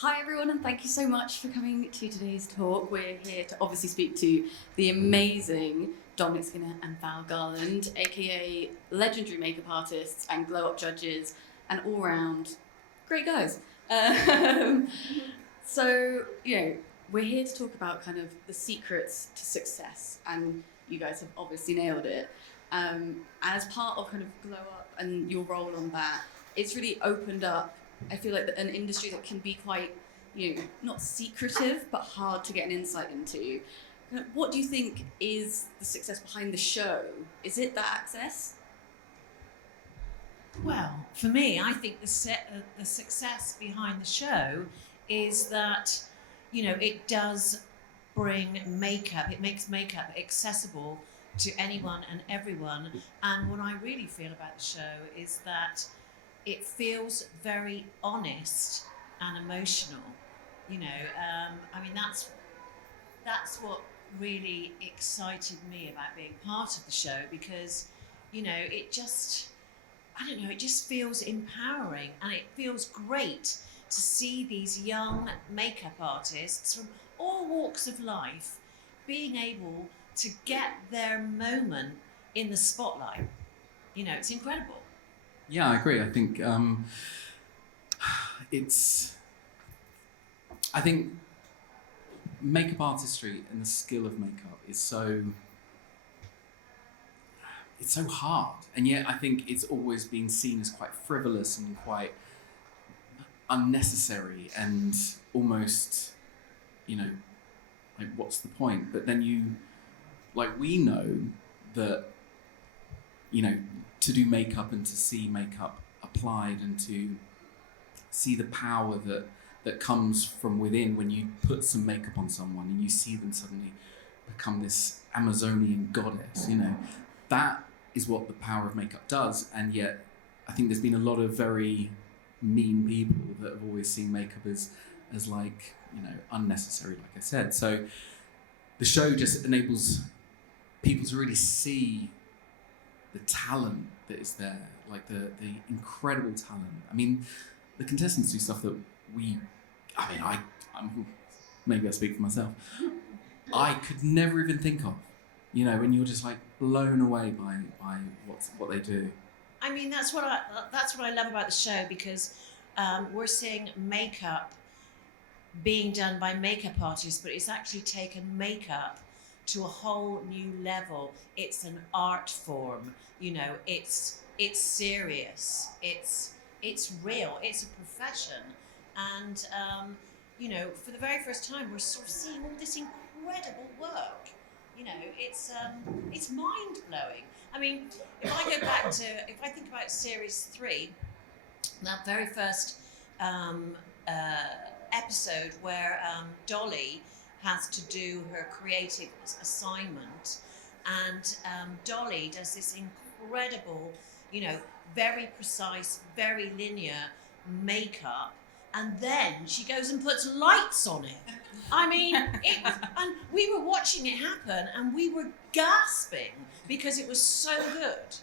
Hi everyone, and thank you so much for coming to today's talk. We're here to obviously speak to the amazing Dominic and Garland, aka legendary makeup artists and glow up judges and all round great guys. So, we're here to talk about kind of the secrets to success, and you guys have obviously nailed it. As part of kind of glow up and your role on that, it's really opened up, I feel like, an industry that can be quite, not secretive, but hard to get an insight into. What do you think is the success behind the show? Is it the access? Well, for me, I think the success behind the show is that, it does bring makeup, it makes makeup accessible to anyone and everyone. And what I really feel about the show is that it feels very honest and emotional. That's what really excited me about being part of the show, because, it just feels empowering, and it feels great to see these young makeup artists from all walks of life being able to get their moment in the spotlight. It's incredible. Yeah, I agree. I think I think makeup artistry and the skill of makeup is it's so hard, and yet I think it's always been seen as quite frivolous and quite unnecessary and almost, like, what's the point? But then we know that, to do makeup and to see makeup applied and to see the power that comes from within when you put some makeup on someone and you see them suddenly become this Amazonian goddess, that is what the power of makeup does. And yet I think there's been a lot of very mean people that have always seen makeup as like, unnecessary, like I said. So the show just enables people to really see the talent that is there, like the incredible talent. I mean, the contestants do stuff that I'm maybe I speak for myself, I could never even think of, and you're just like blown away by what they do. I mean, that's what I love about the show, because we're seeing makeup being done by makeup artists, but it's actually taken makeup to a whole new level. It's an art form, it's serious, it's real, it's a profession. And for the very first time, we're sort of seeing all this incredible work. It's mind-blowing. I mean, if I think about series 3, that very first episode where Dolly has to do her creative assignment, and Dolly does this incredible, very precise, very linear makeup, and then she goes and puts lights on it. I mean, and we were watching it happen, and we were gasping because it was so good.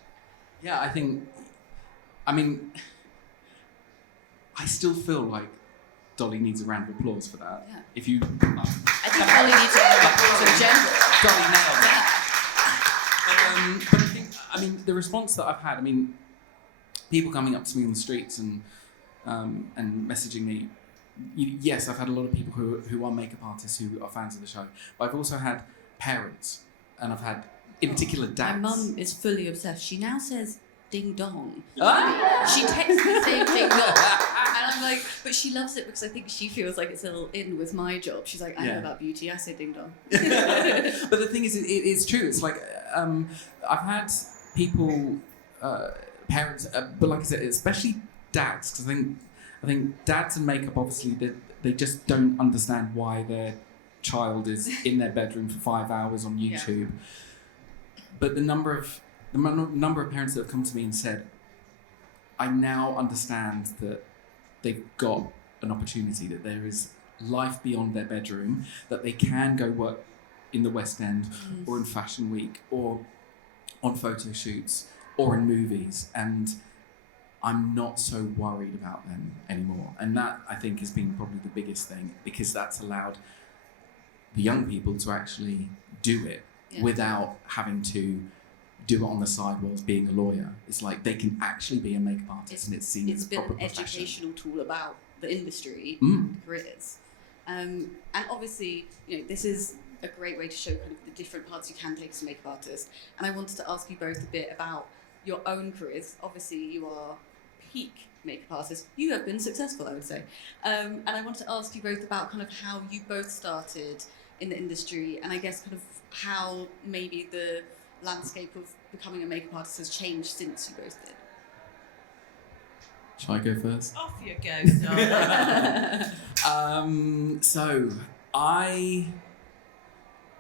Yeah, I still feel like Dolly needs a round of applause for that. Yeah. If you, I think Dolly needs a round of applause in general. Dolly nailed it. But I think, the response that I've had, people coming up to me on the streets and messaging me. Yes, I've had a lot of people who are makeup artists who are fans of the show, but I've also had parents, and I've had, in particular, dads. My mum is fully obsessed. She now says ding dong. Ah! She texts me saying ding dong. And I'm like, but she loves it because I think she feels like it's a little in with my job. She's like, I know about beauty, I say ding dong. But the thing is, it's true. It's like, I've had people, parents, but like I said, especially dads, because I think dads and makeup, obviously, they just don't understand why their child is in their bedroom for 5 hours on YouTube. Yeah. But the number of parents that have come to me and said, I now understand that they've got an opportunity, that there is life beyond their bedroom, that they can go work in the West End or in Fashion Week or on photo shoots or in movies. And I'm not so worried about them anymore. And that, I think, has been probably the biggest thing, because that's allowed the young people to actually do it without having to do it on the side whilst being a lawyer. It's like they can actually be a makeup artist, and it's seen as a proper profession. It's been an educational tool about the industry and careers. And obviously, this is a great way to show kind of the different paths you can take as a makeup artist. And I wanted to ask you both a bit about your own careers. Obviously, you are peak makeup artist. You have been successful, I would say. And I wanted to ask you both about kind of how you both started in the industry, and I guess kind of how maybe the landscape of becoming a makeup artist has changed since you both did. Shall I go first? Off you go, darling. So I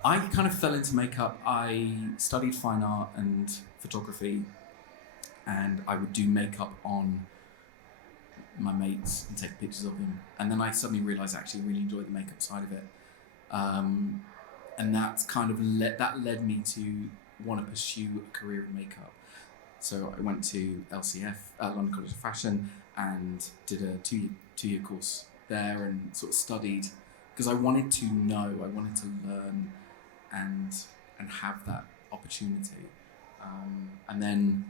kind of fell into makeup. I studied fine art and photography, and I would do makeup on my mates and take pictures of them. And then I suddenly realised I actually really enjoyed the makeup side of it. And that's kind of led me to want to pursue a career in makeup. So I went to LCF, London College of Fashion, and did a two-year course there, and sort of studied, because I wanted to know, I wanted to learn and have that opportunity. And then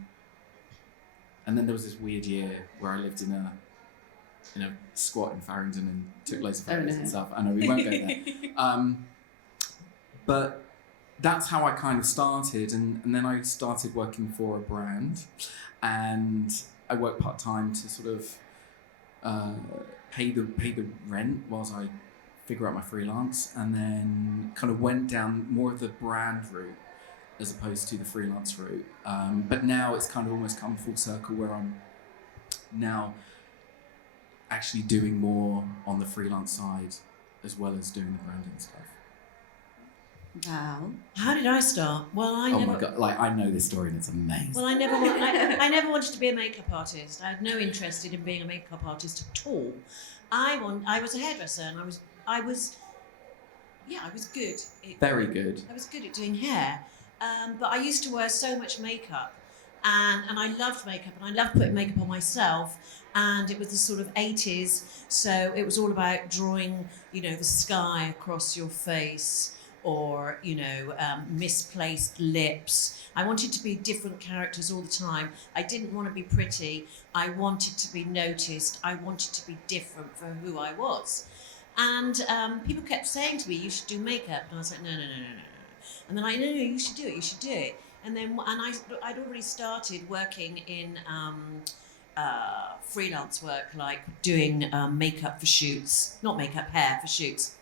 there was this weird year where I lived in a squat in Farringdon and took loads of photos and stuff. I know we won't go there. But that's how I kind of started, and then I started working for a brand, and I worked part-time to sort of pay the rent whilst I figure out my freelance, and then kind of went down more of the brand route as opposed to the freelance route. But now it's kind of almost come full circle, where I'm now actually doing more on the freelance side as well as doing the branding stuff. Wow. How did I start? Well, my god! Like, I know this story and it's amazing. Well, I never wanted to be a makeup artist. I had no interest in being a makeup artist at all. I was a hairdresser, and I was good. Very good. I was good at doing hair, but I used to wear so much makeup, and I loved makeup, and I loved putting makeup on myself. And it was the sort of 80s, so it was all about drawing, the sky across your face, or misplaced lips. I wanted to be different characters all the time. I didn't want to be pretty. I wanted to be noticed. I wanted to be different for who I was. And people kept saying to me, "You should do makeup." And I was like, no. And then no, you should do it. And then I'd already started working in freelance work, like doing makeup for shoots, not makeup, hair for shoots.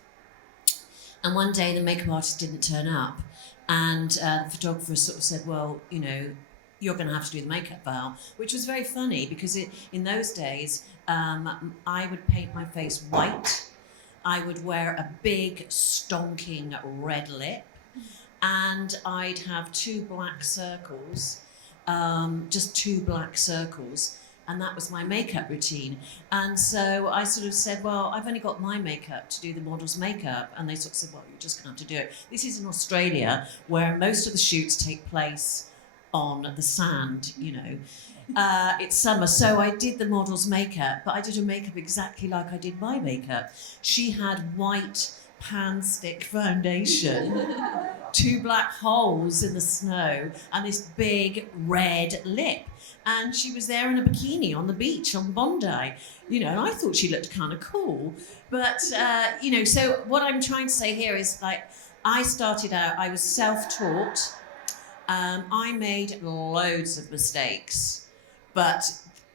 And one day the makeup artist didn't turn up, and the photographer sort of said, well, you're going to have to do the makeup, Val, which was very funny, because in those days, I would paint my face white, I would wear a big stonking red lip, and I'd have two black circles, just two black circles, and that was my makeup routine. And so I sort of said, well, I've only got my makeup to do the model's makeup. And they sort of said, well, you're just going to have to do it. This is in Australia, where most of the shoots take place on the sand, It's summer, so I did the model's makeup, but I did her makeup exactly like I did my makeup. She had white pan stick foundation, two black holes in the snow, and this big red lip. And she was there in a bikini on the beach on Bondi, and I thought she looked kind of cool. But, so what I'm trying to say here is, like, I started out, I was self-taught. I made loads of mistakes, but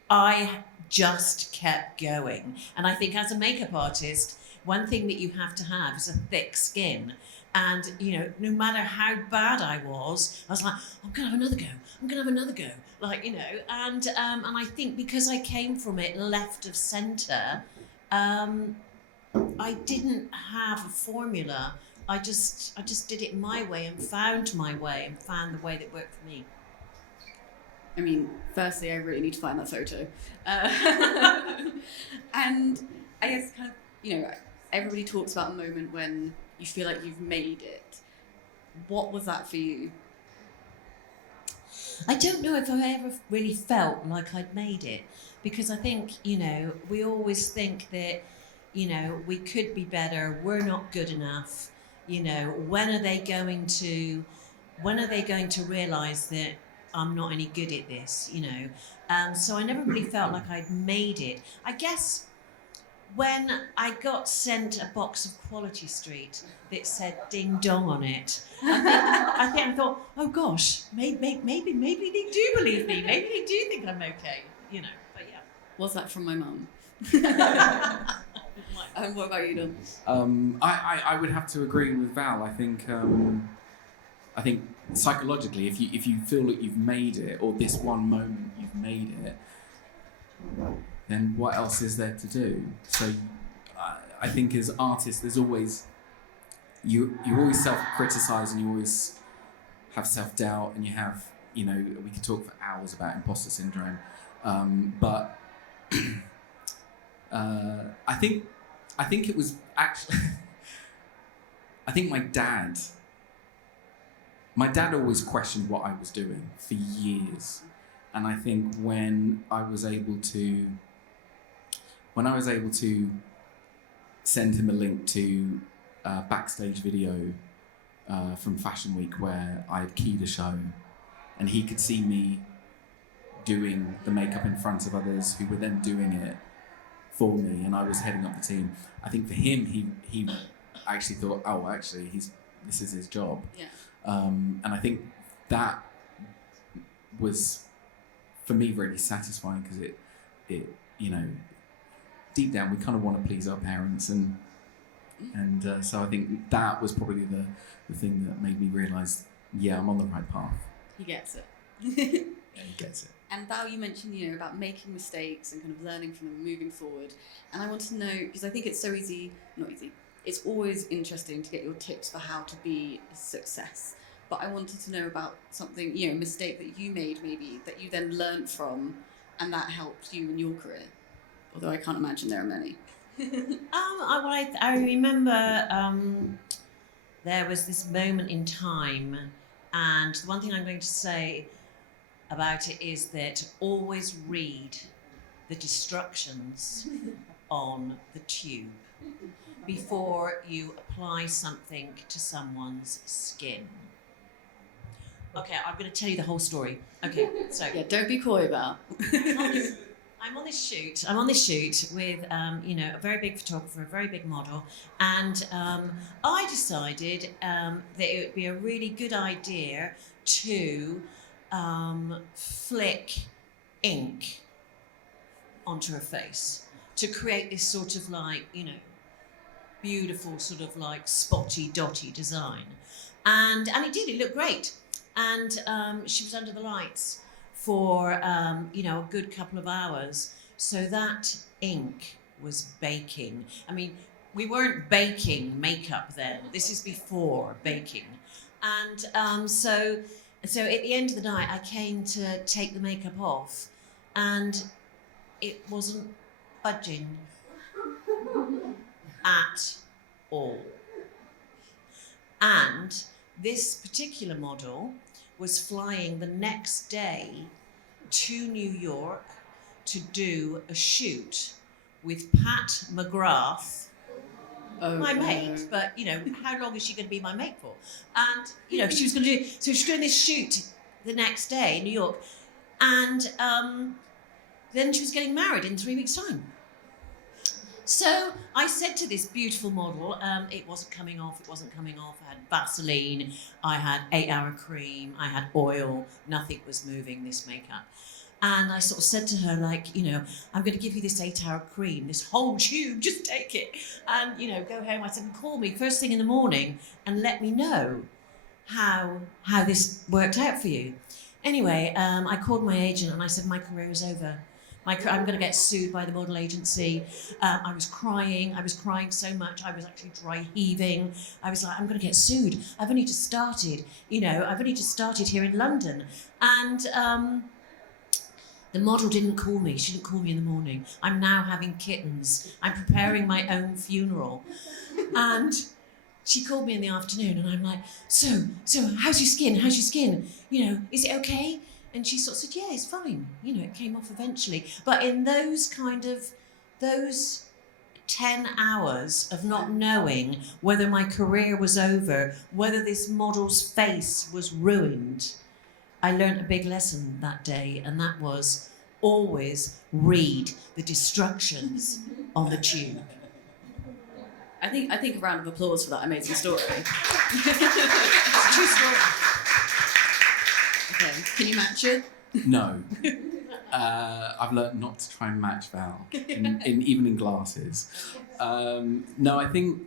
I just kept going. And I think as a makeup artist, one thing that you have to have is a thick skin. And, no matter how bad I was like, I'm going to have another go. And I think because I came from it left of centre, I didn't have a formula. I just did it my way and found my way and found the way that worked for me. I mean, firstly, I really need to find that photo. And I guess kind of, everybody talks about a moment when you feel like you've made it. What was that for you? I don't know if I ever really felt like I'd made it, because I think, we always think that, we could be better, we're not good enough, when are they going to realise that I'm not any good at this, So I never really felt like I'd made it. I guess when I got sent a box of Quality Street that said Ding Dong on it, I thought, oh gosh, maybe they do believe me. Maybe they do think I'm okay, But yeah. Was that from my mum? What about you, Dom? I would have to agree with Val. I think psychologically, if you feel that you've made it, or this one moment you've made it, then what else is there to do? So I think as artists, there's always, you always self-criticize, and you always have self-doubt, and you have, we could talk for hours about imposter syndrome, but I think it was actually, I think my dad always questioned what I was doing for years. And I think when I was able to send him a link to a backstage video from Fashion Week where I had keyed a show, and he could see me doing the makeup in front of others who were then doing it for me, and I was heading up the team. I think for him, he actually thought, oh, actually, this is his job. Yeah. And I think that was, for me, really satisfying, because it deep down we kind of want to please our parents, and so I think that was probably the thing that made me realise, yeah, I'm on the right path. He gets it. Yeah, he gets it. And Val, you mentioned, about making mistakes and kind of learning from them and moving forward. And I want to know, because I think it's so easy, not easy, it's always interesting to get your tips for how to be a success. But I wanted to know about something, a mistake that you made maybe, that you then learned from, and that helped you in your career. Although I can't imagine there are many. I remember there was this moment in time, and the one thing I'm going to say about it is that always read the instructions on the tube before you apply something to someone's skin. Okay, I'm going to tell you the whole story. Okay, so Yeah, don't be coy, Val. I'm on this shoot with a very big photographer, a very big model, and I decided that it would be a really good idea to flick ink onto her face to create this sort of beautiful sort of spotty dotty design, and it did. It looked great, and she was under the lights for a good couple of hours, so that ink was baking. I mean, we weren't baking makeup then. This is before baking, and so at the end of the night, I came to take the makeup off, and it wasn't budging at all. And this particular model was flying the next day to New York to do a shoot with Pat McGrath, my mate, but how long is she going to be my mate for? And she was going to do, so she's doing this shoot the next day in New York, and then she was getting married in 3 weeks' time. So I said to this beautiful model, it wasn't coming off. I had Vaseline, I had 8-hour cream, I had oil, nothing was moving, this makeup. And I sort of said to her, I'm going to give you this 8-hour cream, this whole tube, just take it. And, go home. I said, call me first thing in the morning and let me know how this worked out for you. Anyway, I called my agent and I said, my career is over. I'm going to get sued by the model agency. I was crying so much. I was actually dry heaving. I was like, I'm going to get sued. I've only just started, here in London. And the model didn't call me. She didn't call me in the morning. I'm now having kittens. I'm preparing my own funeral. And she called me in the afternoon and I'm like, so how's your skin? Is it okay? And she sort of said, yeah, it's fine. You know, it came off eventually. But in those 10 hours of not knowing whether my career was over, whether this model's face was ruined, I learned a big lesson that day, and that was always read the instructions on the tube. I think a round of applause for that amazing story. It's a true story. Okay, can you match it? No. I've learned not to try and match Val, even in glasses. No, I think,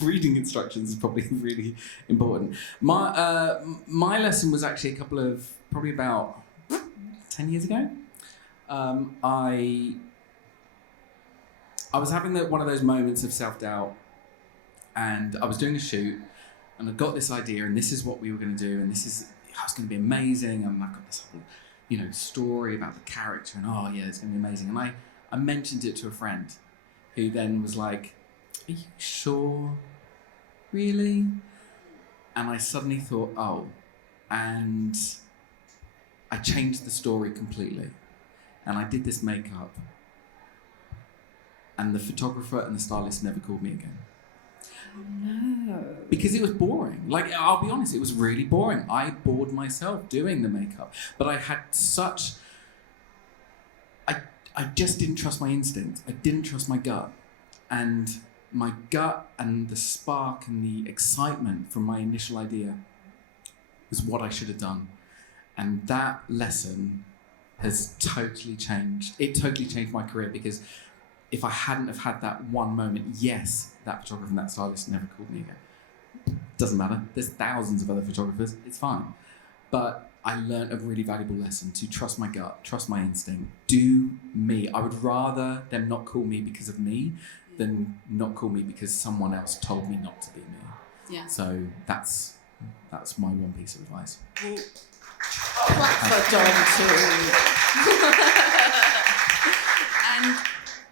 reading instructions is probably really important. My lesson was actually probably about 10 years ago. I was having one of those moments of self-doubt, and I was doing a shoot, and I got this idea, and this is what we were going to do, and it's going to be amazing, and I've got this whole, story about the character, and it's going to be amazing. And I mentioned it to a friend, who then was like, "Are you sure? Really?" And I suddenly thought, and I changed the story completely, and I did this makeup, and the photographer and the stylist never called me again. No. Because it was boring. Like, I'll be honest, it was really boring. I bored myself doing the makeup. But I had I just didn't trust my instinct. I didn't trust my gut. And my gut and the spark and the excitement from my initial idea was what I should have done. And that lesson has totally changed. It totally changed my career, because if I hadn't have had that one moment, yes, that photographer and that stylist never called me again. Doesn't matter. There's thousands of other photographers. It's fine. But I learned a really valuable lesson to trust my gut, trust my instinct, do me. I would rather them not call me because of me than not call me because someone else told me not to be me. Yeah. So that's my one piece of advice. Well, clap for Dom too. And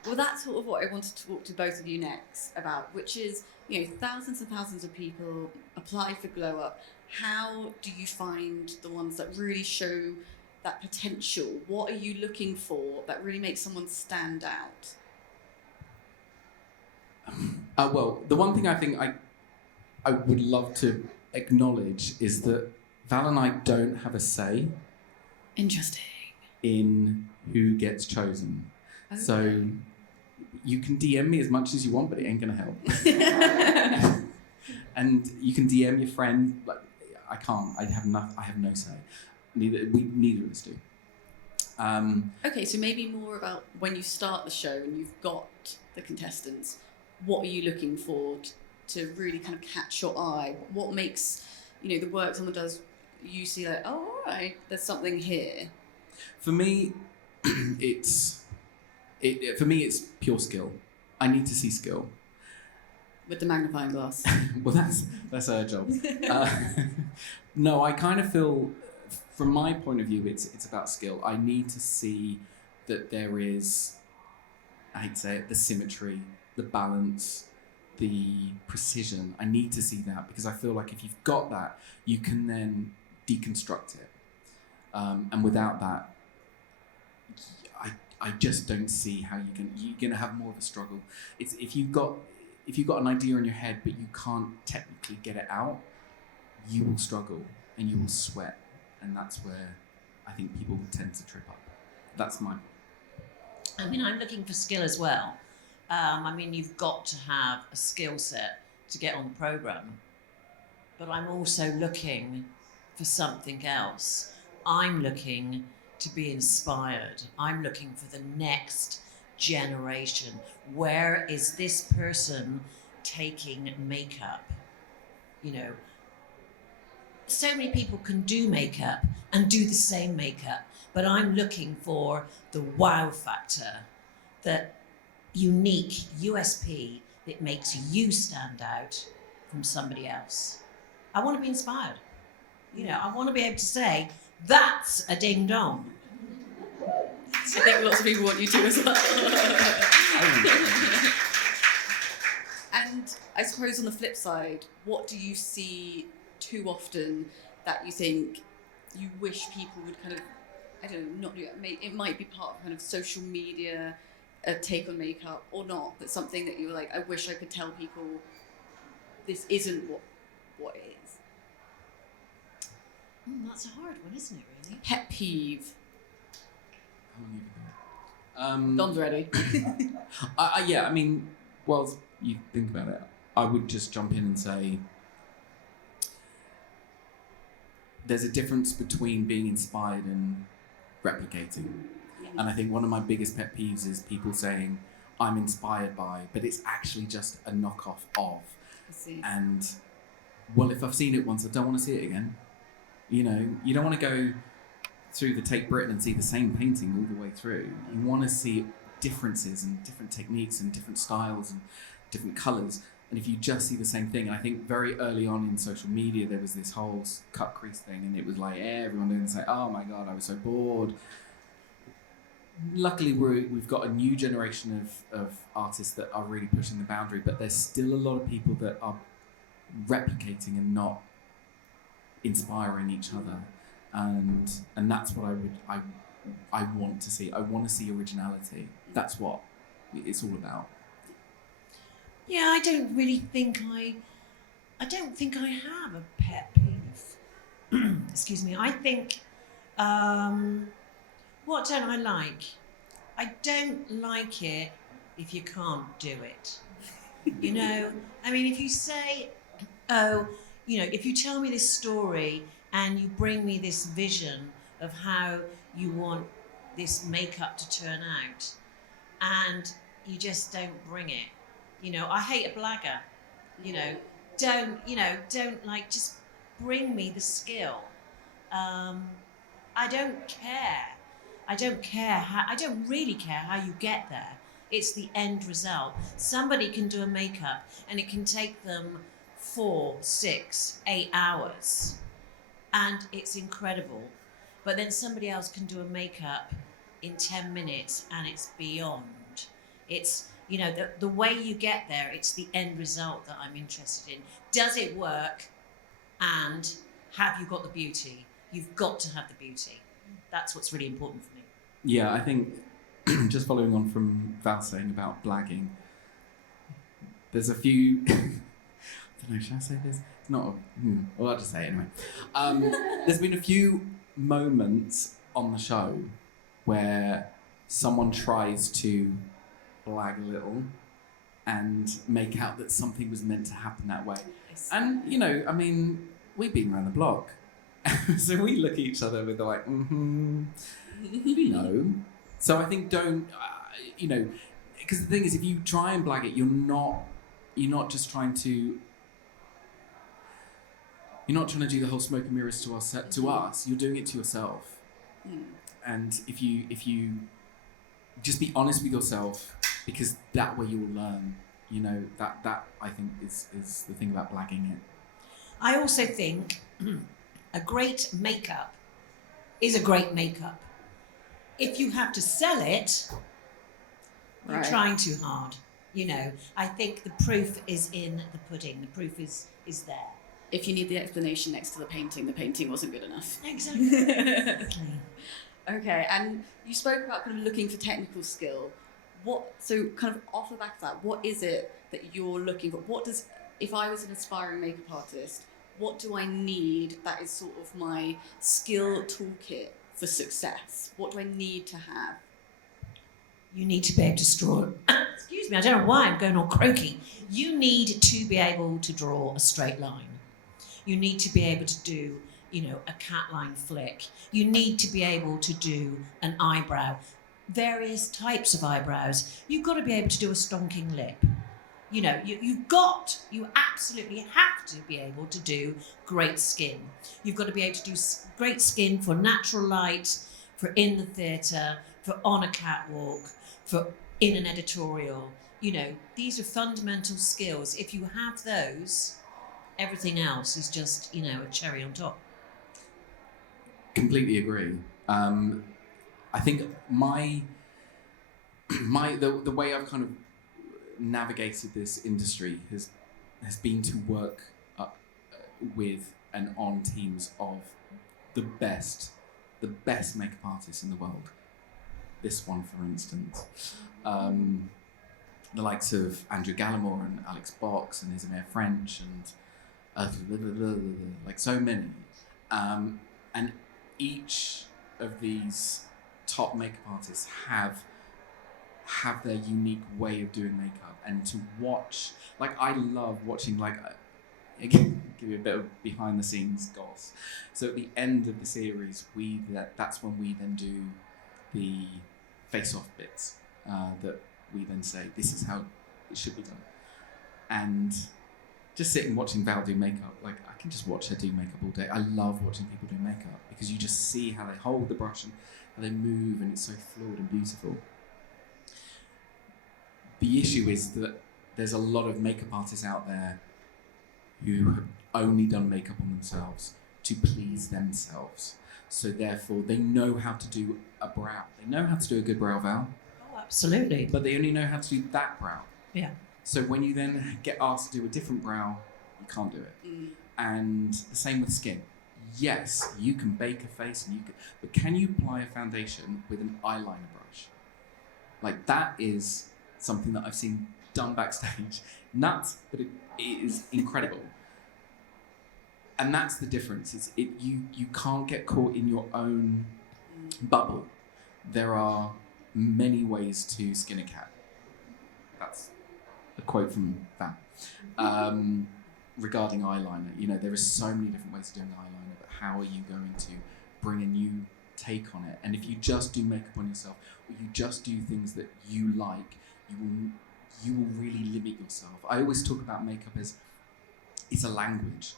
well, that's sort of what I wanted to talk to both of you next about, which is, thousands and thousands of people apply for Glow Up. How do you find the ones that really show that potential? What are you looking for that really makes someone stand out? Well, the one thing I think I would love to acknowledge is that Val and I don't have a say. Interesting. In who gets chosen. Okay. So you can DM me as much as you want, but it ain't gonna help. And you can DM your friend. Like, I can't. I have no say. Neither of us do. Okay, so maybe more about when you start the show and you've got the contestants. What are you looking for to really kind of catch your eye? What makes the work someone does? You see like, oh, all right, there's something here. For me, it's pure skill. I need to see skill. With the magnifying glass. Well, that's her job. No, I kind of feel, from my point of view, it's about skill. I need to see that there is, I hate to say it, the symmetry, the balance, the precision. I need to see that, because I feel like if you've got that, you can then deconstruct it. And without that, I just don't see how you're gonna have more of a struggle. It's if you've got an idea in your head but you can't technically get it out, you will struggle and you will sweat, and that's where I think people tend to trip up. That's mine. I mean, I'm looking for skill as well. You've got to have a skill set to get on the programme, but I'm also looking for something else. I'm looking to be inspired. I'm looking for the next generation. Where is this person taking makeup? So many people can do makeup and do the same makeup, but I'm looking for the wow factor, that unique USP that makes you stand out from somebody else. I want to be inspired. I want to be able to say, that's a ding dong. I think lots of people want you to as well. And I suppose on the flip side, what do you see too often that you think you wish people would kind of, I don't know, not do it. It might be part of kind of social media, a take on makeup or not, but something that you were like, I wish I could tell people this isn't what it is. That's a hard one, isn't it, really? Pet peeve. Don's ready. Yeah, I mean, whilst you think about it, I would just jump in and say there's a difference between being inspired and replicating. Yeah. And I think one of my biggest pet peeves is people saying, I'm inspired by, but it's actually just a knockoff of. I see. And, well, if I've seen it once, I don't want to see it again. You know, you don't want to go through the Tate Britain and see the same painting all the way through. You want to see differences and different techniques and different styles and different colours. And if you just see the same thing, I think very early on in social media, there was this whole cut crease thing, and it was like everyone didn't say, oh my God, I was so bored. Luckily, we've got a new generation of artists that are really pushing the boundary, but there's still a lot of people that are replicating and not inspiring each other. And that's what I want to see. I want to see originality. That's what it's all about. Yeah, I don't think I have a pet peeve. Excuse me. I think, what don't I like? I don't like it if you can't do it. You know, I mean, if you say, oh, you know, if you tell me this story and you bring me this vision of how you want this makeup to turn out, and you just don't bring it. You know, I hate a blagger. You know, don't like, just bring me the skill. I don't care. I don't really care how you get there. It's the end result. Somebody can do a makeup and it can take them 4, 6, 8 hours. And it's incredible. But then somebody else can do a makeup in 10 minutes and it's beyond. It's, you know, the way you get there, it's the end result that I'm interested in. Does it work? And have you got the beauty? You've got to have the beauty. That's what's really important for me. Yeah, I think, just following on from Val saying about blagging, there's a few, I don't know, should I say this? It's not, well, I'll just say it anyway. There's been a few moments on the show where someone tries to blag a little and make out that something was meant to happen that way. And, you know, I mean, we've been around the block. So we look at each other with like, you know. So I think don't, you know, because the thing is, if you try and blag it, you're not just trying to, you're not trying to do the whole smoke and mirrors to us, you're doing it to yourself. And if you just be honest with yourself, because that way you will learn. You know, that I think is the thing about blagging it. I also think a great makeup is a great makeup. If you have to sell it, you're trying too hard. You know, I think the proof is in the pudding. The proof is there. If you need the explanation next to the painting wasn't good enough. Exactly. Okay, and you spoke about kind of looking for technical skill. So kind of off the back of that, what is it that you're looking for? If I was an aspiring makeup artist, what do I need that is sort of my skill toolkit for success? What do I need to have? You need to be able to draw. Excuse me, I don't know why I'm going all croaky. You need to be able to draw a straight line. You need to be able to do, you know, a cat line flick. You need to be able to do an eyebrow, various types of eyebrows. You've got to be able to do a stonking lip. You know, you absolutely have to be able to do great skin. You've got to be able to do great skin for natural light, for in the theatre, for on a catwalk, for in an editorial. You know, these are fundamental skills. If you have those, everything else is just, you know, a cherry on top. Completely agree. I think the way I've kind of navigated this industry has been to work with and on teams of the best makeup artists in the world. This one, for instance. The likes of Andrew Gallimore and Alex Box and Isabelle French and like so many. And each of these top makeup artists have their unique way of doing makeup, and to watch, like, I love watching, like, again, give you a bit of behind the scenes goss. So at the end of the series, that's when we then do the face-off bits that we then say, this is how it should be done. And just sitting watching Val do makeup, like, I can just watch her do makeup all day. I love watching people do makeup because you just see how they hold the brush and how they move, and it's so fluid and beautiful. The issue is that there's a lot of makeup artists out there who have only done makeup on themselves to please themselves. So therefore, they know how to do a brow. They know how to do a good brow, Val. Oh, absolutely. But they only know how to do that brow. Yeah. So when you then get asked to do a different brow, you can't do it. And the same with skin. Yes, you can bake a face, but can you apply a foundation with an eyeliner brush? Like, that is something that I've seen done backstage. Nuts, but it is incredible. And that's the difference. You can't get caught in your own bubble. There are many ways to skin a cat. That's a quote from that. Regarding eyeliner, there are so many different ways of doing eyeliner, but how are you going to bring a new take on it? And if you just do makeup on yourself, or you just do things that you like, you will really limit yourself. I always talk about makeup as it's a language.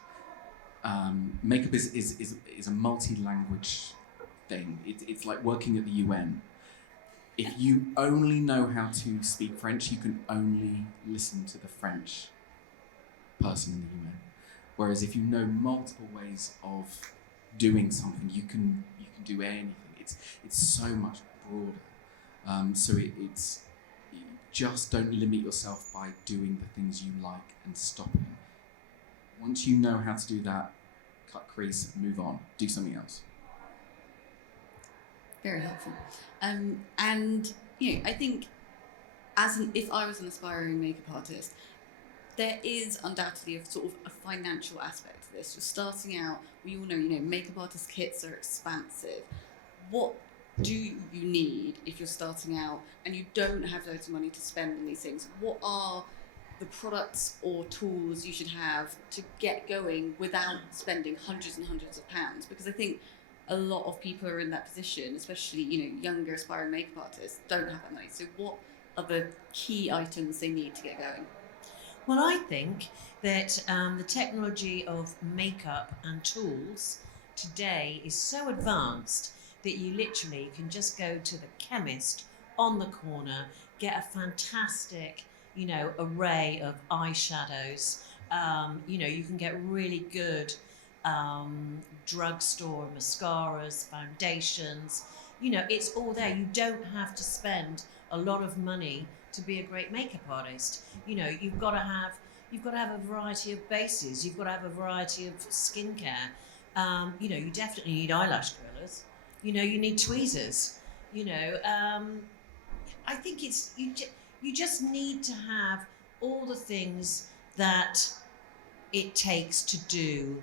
Makeup is a multi-language thing. It's like working at the UN. If you only know how to speak French, you can only listen to the French person in the UN. Whereas if you know multiple ways of doing something, you can do anything. It's so much broader. So it's just don't limit yourself by doing the things you like and stopping. Once you know how to do that, cut crease, move on, do something else. Very helpful. And I think if I was an aspiring makeup artist, there is undoubtedly a sort of a financial aspect to this. You're starting out, we all know, makeup artist kits are expensive. What do you need if you're starting out and you don't have loads of money to spend on these things? What are the products or tools you should have to get going without spending hundreds and hundreds of pounds? Because I think a lot of people are in that position, especially younger aspiring makeup artists don't have that money. So what are the key items they need to get going? Well, I think that the technology of makeup and tools today is so advanced that you literally can just go to the chemist on the corner, get a fantastic, array of eyeshadows. You can get really good drugstore mascaras, foundations. It's all there. You don't have to spend a lot of money to be a great makeup artist. You've got to have a variety of bases. You've got to have a variety of skincare. You definitely need eyelash curlers. You need tweezers. I think it's you just need to have all the things that it takes to do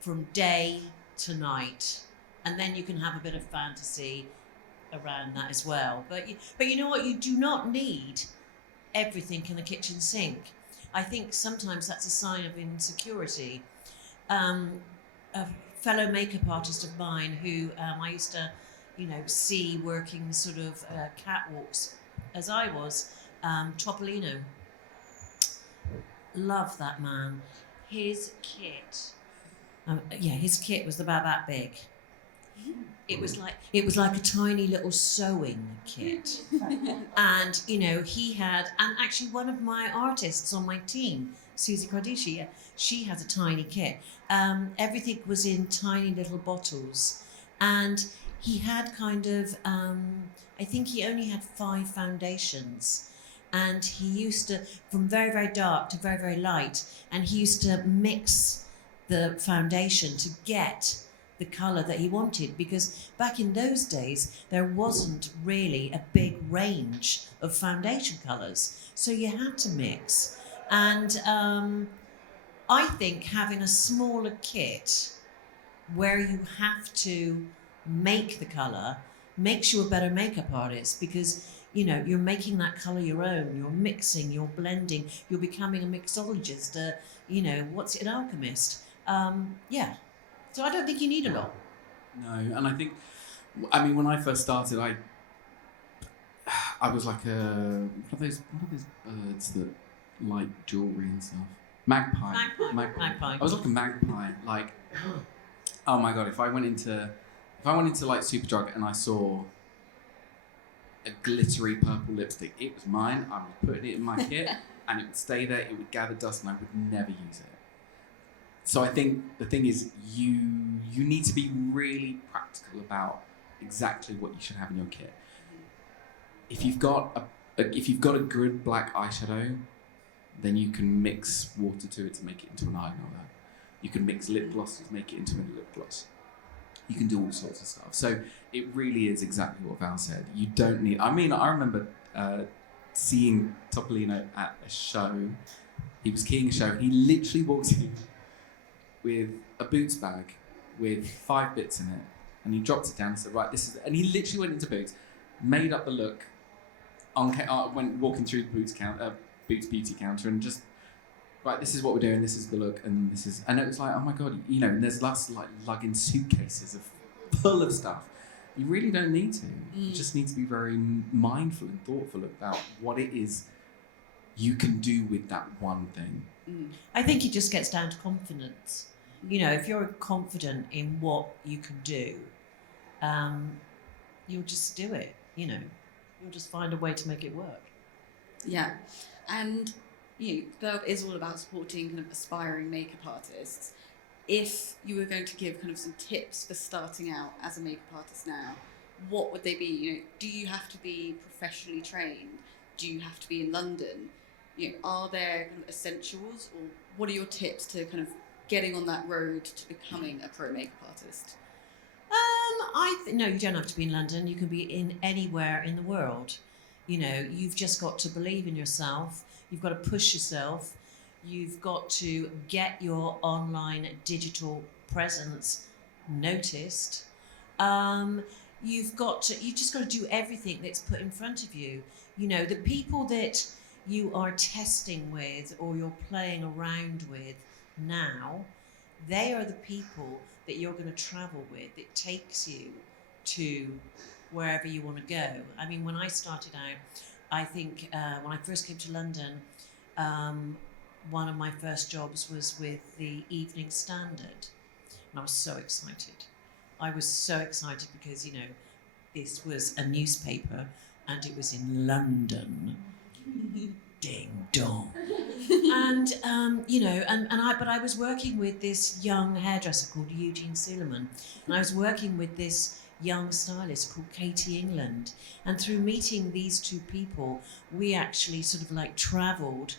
from day to night, and then you can have a bit of fantasy around that as well. But you know what? You do not need everything in the kitchen sink. I think sometimes that's a sign of insecurity. A fellow makeup artist of mine who I used to, see working sort of catwalks as I was, Topolino. Love that man. His kit, his kit was about that big. It was like a tiny little sewing kit. And he had, and actually one of my artists on my team, Susie Carducci, she has a tiny kit. Everything was in tiny little bottles, and he had kind of I think he only had 5 foundations, and he used to, from very, very dark to very, very light, and he used to mix the foundation to get the colour that he wanted, because back in those days there wasn't really a big range of foundation colours, so you had to mix. And I think having a smaller kit where you have to make the colour makes you a better makeup artist, because you're making that colour your own, you're mixing, you're blending, you're becoming a mixologist, what's it, an alchemist. Yeah, so I don't think you need a lot. No, and I mean, when I first started, I was like what are those birds that like jewellery and stuff? Magpie. Magpie. I was like a magpie. Like, oh my god, if I went into like Superdrug and I saw a glittery purple lipstick, it was mine. I was putting it in my kit, and it would stay there. It would gather dust, and I would never use it. So I think the thing is, you need to be really practical about exactly what you should have in your kit. If you've got a good black eyeshadow, then you can mix water to it to make it into an eyeliner. You can mix lip gloss to make it into a lip gloss. You can do all sorts of stuff. So it really is exactly what Val said. You don't need... I mean, I remember seeing Topolino at a show. He was keying a show, and he literally walked in with a Boots bag with 5 bits in it, and he dropped it down and said, right, this is... And he literally went into Boots, made up the look, went walking through the Boots beauty counter, and just... Right, this is what we're doing, this is the look, and this is... And it was like, oh my God, and there's lots like lugging suitcases full of stuff. You really don't need to. You just need to be very mindful and thoughtful about what it is you can do with that one thing. I think it just gets down to confidence. If you're confident in what you can do, you'll just do it, You'll just find a way to make it work. Yeah. And... Glow is all about supporting kind of aspiring makeup artists. If you were going to give kind of some tips for starting out as a makeup artist now, what would they be? Do you have to be professionally trained? Do you have to be in London? Are there kind of essentials, or what are your tips to kind of getting on that road to becoming a pro makeup artist? No, you don't have to be in London. You can be in anywhere in the world. You've just got to believe in yourself. You've got to push yourself. You've got to get your online digital presence noticed. You just got to do everything that's put in front of you. The people that you are testing with or you're playing around with now, they are the people that you're going to travel with. It takes you to wherever you want to go. I mean, when I started out, I think when I first came to London, one of my first jobs was with the Evening Standard, and I was so excited. I was so excited because, this was a newspaper and it was in London. Ding dong. And, but I was working with this young hairdresser called Eugene Suleiman, and I was working with this young stylist called Katie England, and through meeting these two people we actually sort of like traveled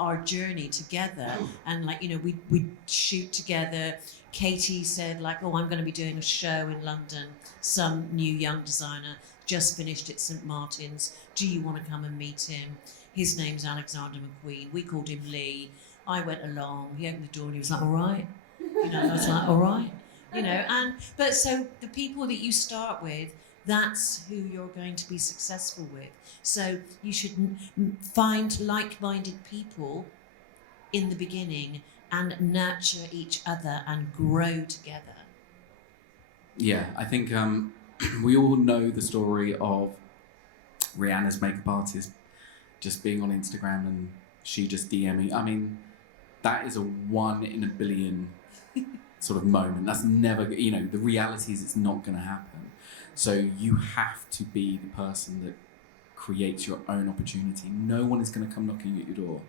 our journey together, and we'd shoot together. Katie said like, oh, I'm going to be doing a show in London, some new young designer just finished at St Martin's, do you want to come and meet him? His name's Alexander McQueen. We called him Lee. I went along, he opened the door and he was like, all right. I was like, all right. But so the people that you start with, that's who you're going to be successful with. So you should find like-minded people in the beginning and nurture each other and grow together. Yeah, I think we all know the story of Rihanna's makeup artist just being on Instagram and she just DMing. I mean, that is a 1 in a billion sort of moment. That's never, the reality is it's not going to happen. So you have to be the person that creates your own opportunity. No one is going to come knocking at your door.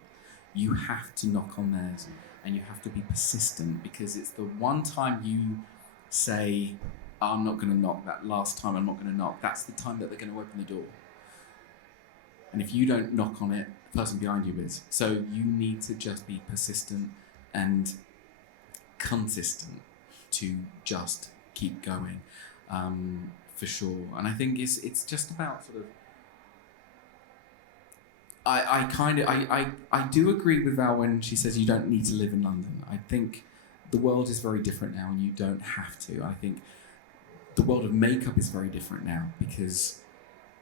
You have to knock on theirs, and you have to be persistent, because it's the one time you say, I'm not going to knock, that last time I'm not going to knock, that's the time that they're going to open the door. And if you don't knock on it, the person behind you is. So you need to just be persistent and consistent. to just keep going, for sure. And I think it's just about sort of. I do agree with Val when she says you don't need to live in London. I think the world is very different now, and you don't have to. I think the world of makeup is very different now because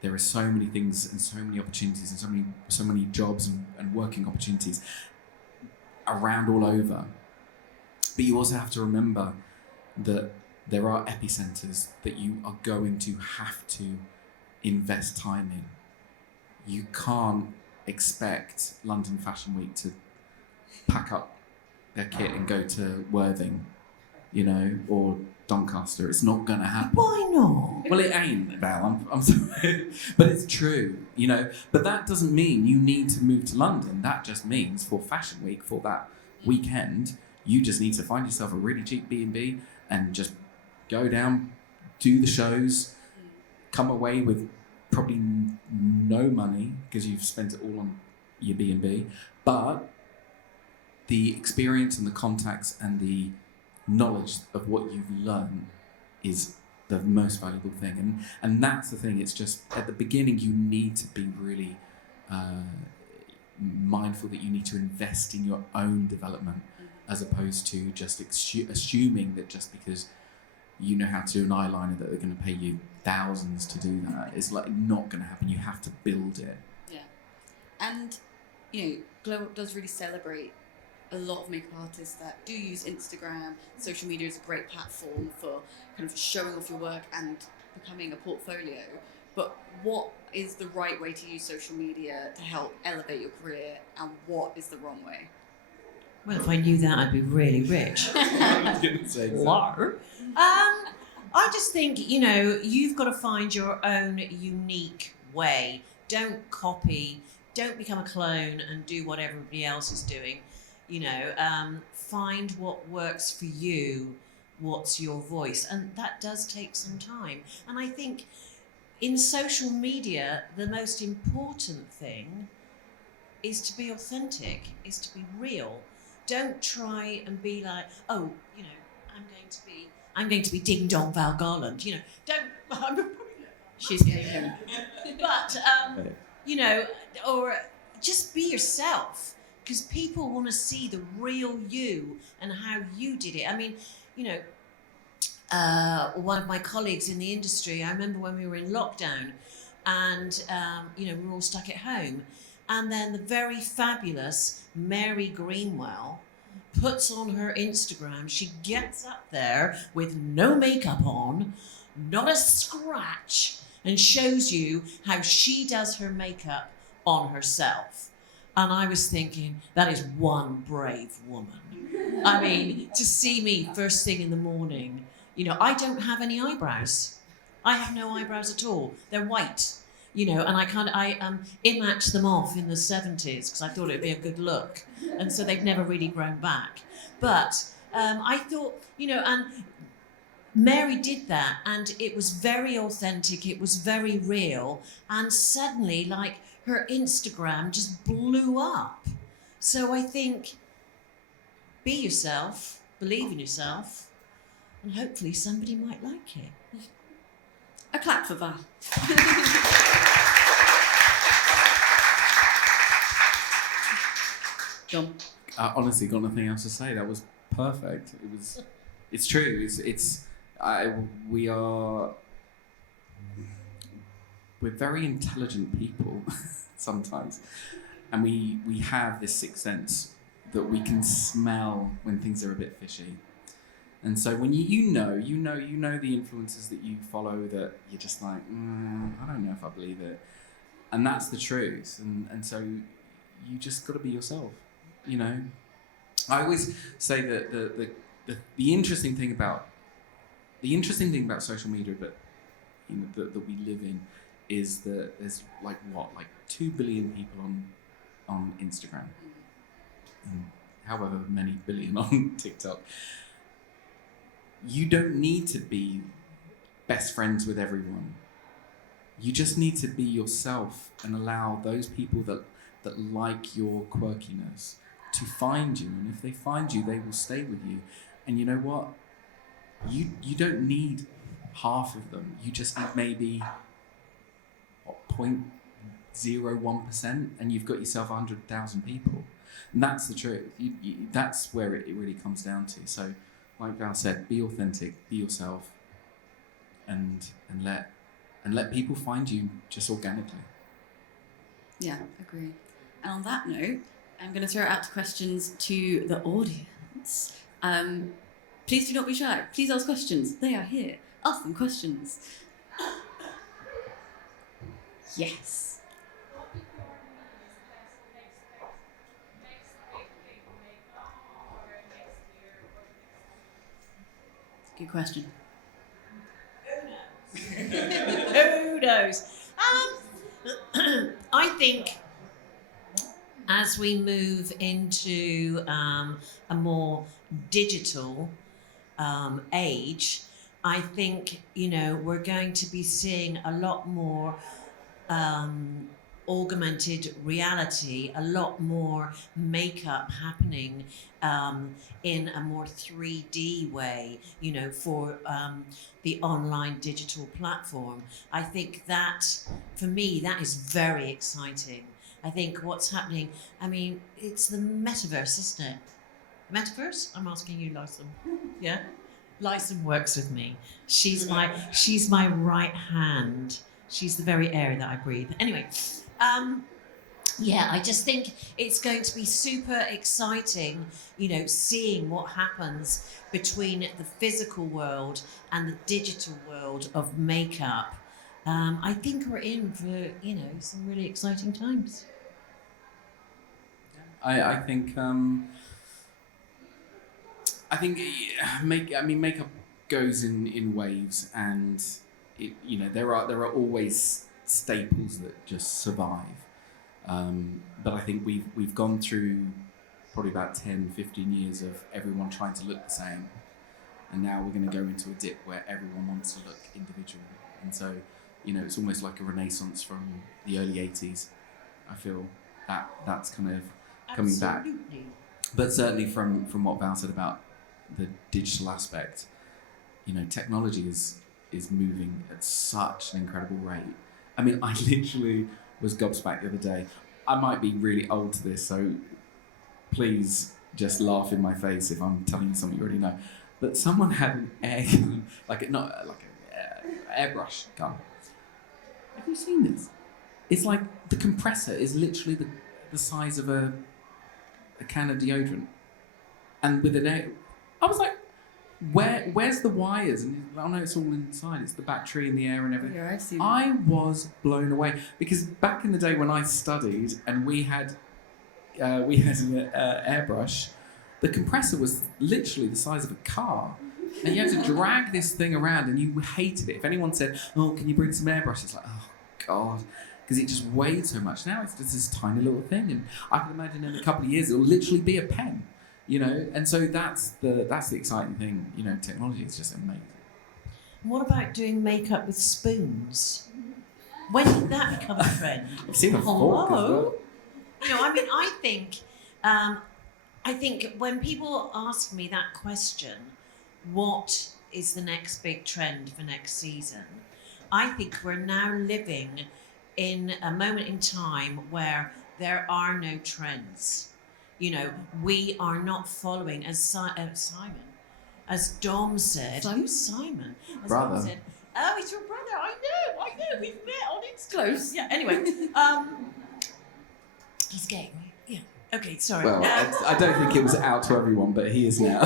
there are so many things and so many opportunities and so many jobs and working opportunities around all over. But you also have to remember that there are epicenters that you are going to have to invest time in. You can't expect London Fashion Week to pack up their kit and go to Worthing, or Doncaster. It's not going to happen. Why not? Well, it ain't, Val. I'm sorry. But it's true, But that doesn't mean you need to move to London. That just means for Fashion Week, for that weekend, you just need to find yourself a really cheap B&B and just go down, do the shows, come away with probably no money because you've spent it all on your B&B, but the experience and the contacts and the knowledge of what you've learned is the most valuable thing. And that's the thing. It's just at the beginning you need to be really mindful that you need to invest in your own development as opposed to just assuming that just because you know how to do an eyeliner that they're going to pay you thousands to do that. It's like not going to happen. You have to build it. Yeah. And, Glow Up does really celebrate a lot of makeup artists that do use Instagram. Social media is a great platform for kind of showing off your work and becoming a portfolio. But what is the right way to use social media to help elevate your career, and what is the wrong way? Well, if I knew that, I'd be really rich. I was going to say so. I just think, you've got to find your own unique way. Don't copy, don't become a clone and do what everybody else is doing. Find what works for you, what's your voice. And that does take some time. And I think in social media, the most important thing is to be authentic, is to be real. Don't try and be like, I'm going to be Ding Dong Val Garland. She's getting him. But, or just be yourself, because people want to see the real you and how you did it. I mean, one of my colleagues in the industry, I remember when we were in lockdown and, we were all stuck at home. And then the very fabulous Mary Greenwell puts on her Instagram, she gets up there with no makeup on, not a scratch, and shows you how she does her makeup on herself. And I was thinking, that is one brave woman. I mean, to see me first thing in the morning, I don't have any eyebrows. I have no eyebrows at all. They're white. And I imaged them off in the 70s because I thought it'd be a good look. And so they've never really grown back. But I thought, and Mary did that, and it was very authentic, it was very real, and suddenly, her Instagram just blew up. So I think, be yourself, believe in yourself, and hopefully somebody might like it. A clap for Val. John. Honestly, got nothing else to say. That was perfect. It's true. We're very intelligent people sometimes, and we have this sixth sense that we can smell when things are a bit fishy. And so when you know the influencers that you follow that you're just like, I don't know if I believe it, and that's the truth. And so you just got to be yourself. I always say that the interesting thing about social media, but that we live in, is that there's 2 billion people on Instagram, and however many billion on TikTok. You don't need to be best friends with everyone. You just need to be yourself and allow those people that like your quirkiness to find you. And if they find you, they will stay with you. And you know what? you don't need half of them. You just need maybe 0.01%, and you've got yourself 100,000 people. And that's the truth. That's where it really comes down to. So, like Val said, be authentic, be yourself, and let people find you just organically. Yeah, agree. And on that note, I'm going to throw out questions to the audience. Please do not be shy. Please ask questions. They are here. Ask them questions. Yes. Good question. Who knows? I think as we move into a more digital age, I think, we're going to be seeing a lot more augmented reality, a lot more makeup happening in a more 3D way, for the online digital platform. I think that, for me, that is very exciting. I think what's happening, it's the metaverse, isn't it? Metaverse? I'm asking you, Lyson. Yeah? Lyson works with me. She's my right hand. She's the very air that I breathe. Anyway, I just think it's going to be super exciting, seeing what happens between the physical world and the digital world of makeup. I think we're in for, some really exciting times. I think makeup goes in waves, and there are always staples that just survive. But I think we've gone through probably about 10, 15 years of everyone trying to look the same, and now we're going to go into a dip where everyone wants to look individual. And so, it's almost like a renaissance from the early 80s. I feel that's kind of coming back. But certainly from what Val said about the digital aspect, technology is moving at such an incredible rate. I literally was gobsmacked the other day. I might be really old to this, so please just laugh in my face if I'm telling you something you already know. But someone had an airbrush gun. Have you seen this? It's like the compressor is literally the size of a can of deodorant, and with an air. I was like, where's the wires? And no, it's all inside. It's the battery and the air and everything. Yeah, I've seen I was blown away, because back in the day when I studied and we had an airbrush, the compressor was literally the size of a car, and you had to drag this thing around, and you hated it. If anyone said, "Oh, can you bring some airbrush?" It's like, oh God, because it just weighed so much. Now it's just this tiny little thing, and I can imagine in a couple of years it'll literally be a pen. And so that's the exciting thing. Technology is just amazing. What about doing makeup with spoons? When did that become a trend? I've seen a fork as well. I think when people ask me that question, what is the next big trend for next season? I think we're now living in a moment in time where there are no trends. We are not following, as Simon, as Dom said. Simon. As brother. Dom said, oh, it's your brother. I know. We've met on Instagram. Close. Yeah. Anyway, he's gay, right? Yeah. Okay. Sorry. Well, I don't think it was out to everyone, but he is now.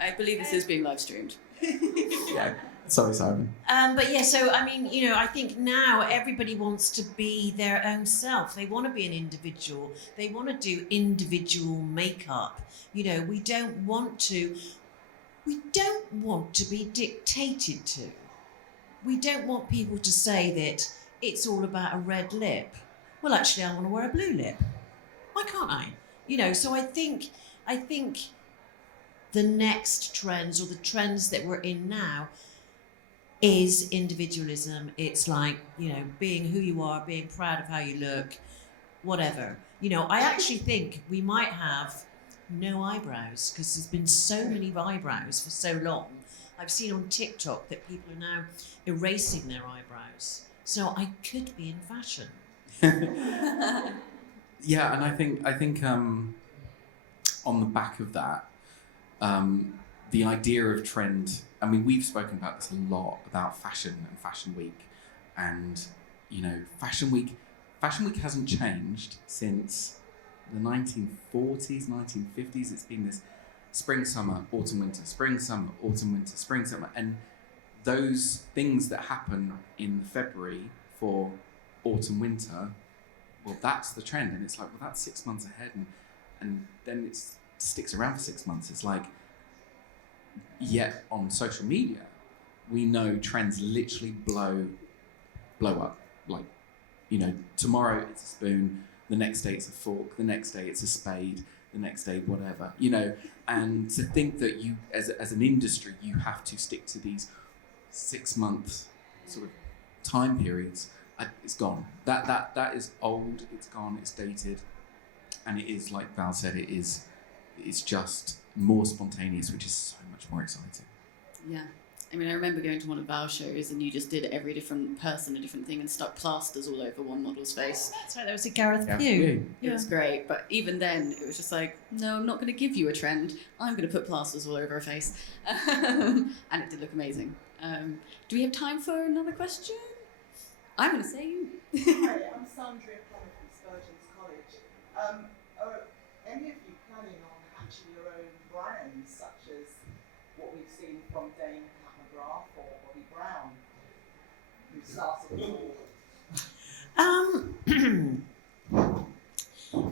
I believe this is being live streamed. Yeah. Sorry, Simon. I think now everybody wants to be their own self. They want to be an individual. They want to do individual makeup. We don't want to be dictated to. We don't want people to say that it's all about a red lip. Well, actually, I want to wear a blue lip. Why can't I? So I think the next trends, or the trends that we're in now, is individualism. It's like, being who you are, being proud of how you look, whatever. I actually think we might have no eyebrows, because there's been so many eyebrows for so long. I've seen on TikTok that people are now erasing their eyebrows. So I could be in fashion. Yeah, and I think on the back of that, the idea of trend. I mean, we've spoken about this a lot about fashion and Fashion Week, and Fashion Week hasn't changed since the 1940s, 1950s. It's been this spring, summer, autumn, winter, spring, summer, autumn, winter, spring, summer, and those things that happen in February for autumn, winter. Well, that's the trend, and it's like, well, that's 6 months ahead, and then it sticks around for 6 months. It's like, yet on social media, we know trends literally blow up. Like, tomorrow it's a spoon, the next day it's a fork, the next day it's a spade, the next day whatever. And to think that you, as an industry, you have to stick to these 6 month sort of time periods. It's gone. That is old. It's gone. It's dated, and it is, like Val said, it's just more spontaneous, which is so much more exciting. Yeah. I mean, I remember going to one of Val's shows, and you just did every different person a different thing and stuck plasters all over one model's face. That's right. That was a Gareth Pugh. It was great, but even then, it was just like, no, I'm not going to give you a trend. I'm going to put plasters all over her face, and it did look amazing. Do we have time for another question? I'm going to say you. Hi, I'm Sandra from Spurgeon's College. Are any of you planning on hatching your own brands, such as what we've seen from Dame Pat McGrath or Bobby Brown, who started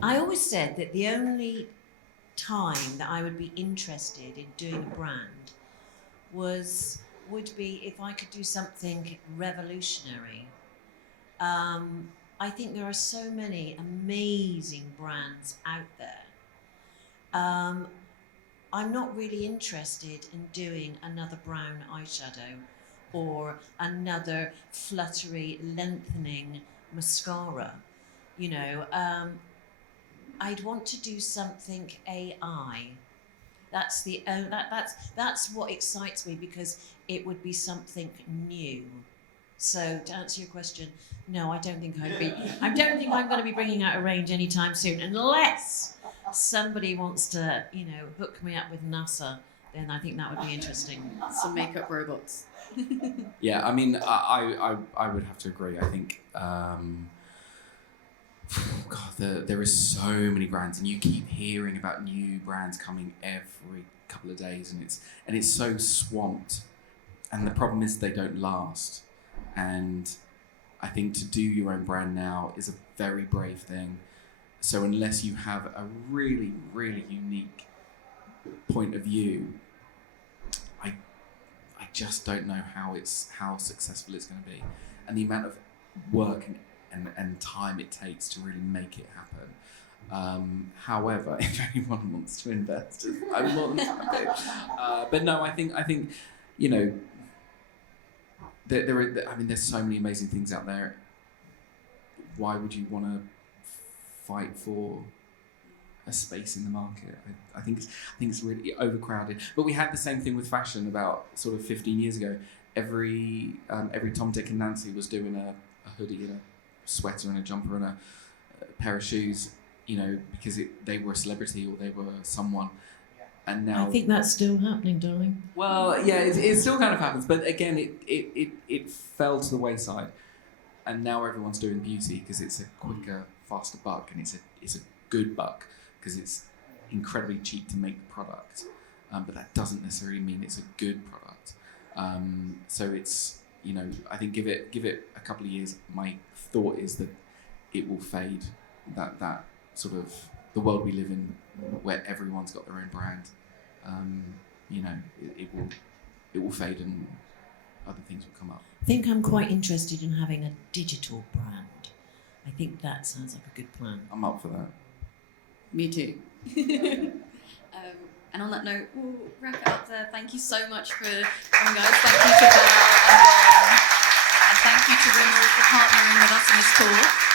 I always said that the only time that I would be interested in doing a brand would be if I could do something revolutionary. I think there are so many amazing brands out there. I'm not really interested in doing another brown eyeshadow or another fluttery, lengthening mascara. I'd want to do something AI. That's what excites me, because it would be something new. So to answer your question, no, I don't think I'm going to be bringing out a range anytime soon, unless somebody wants to, hook me up with NASA. Then I think that would be interesting. Some makeup robots. Yeah, I mean, I would have to agree. I think, there is so many brands, and you keep hearing about new brands coming every couple of days, and it's so swamped. And the problem is they don't last. And I think to do your own brand now is a very brave thing. So unless you have a really, really unique point of view, I just don't know how successful it's going to be, and the amount of work and time it takes to really make it happen. However, if anyone wants to invest, I'm more than happy. But no, I think there's so many amazing things out there. Why would you want to fight for a space in the market? I think it's really overcrowded. But we had the same thing with fashion about sort of 15 years ago. Every Tom, Dick, and Nancy was doing a hoodie and a sweater and a jumper and a pair of shoes, because they were a celebrity or they were someone. And now I think that's still happening, darling. Well, yeah, it still kind of happens, but again, it fell to the wayside, and now everyone's doing beauty because it's a quicker, faster buck, and it's a good buck because it's incredibly cheap to make the product, but that doesn't necessarily mean it's a good product. So it's I think give it a couple of years. My thought is that it will fade. That sort of the world we live in, where everyone's got their own brand, it will fade and other things will come up. I think I'm quite interested in having a digital brand. I think that sounds like a good plan. I'm up for that. Me too. And on that note, we'll wrap it up there. Thank you so much for coming, guys. Thank you to Val and thank you to Rimmel for partnering with us in this tour.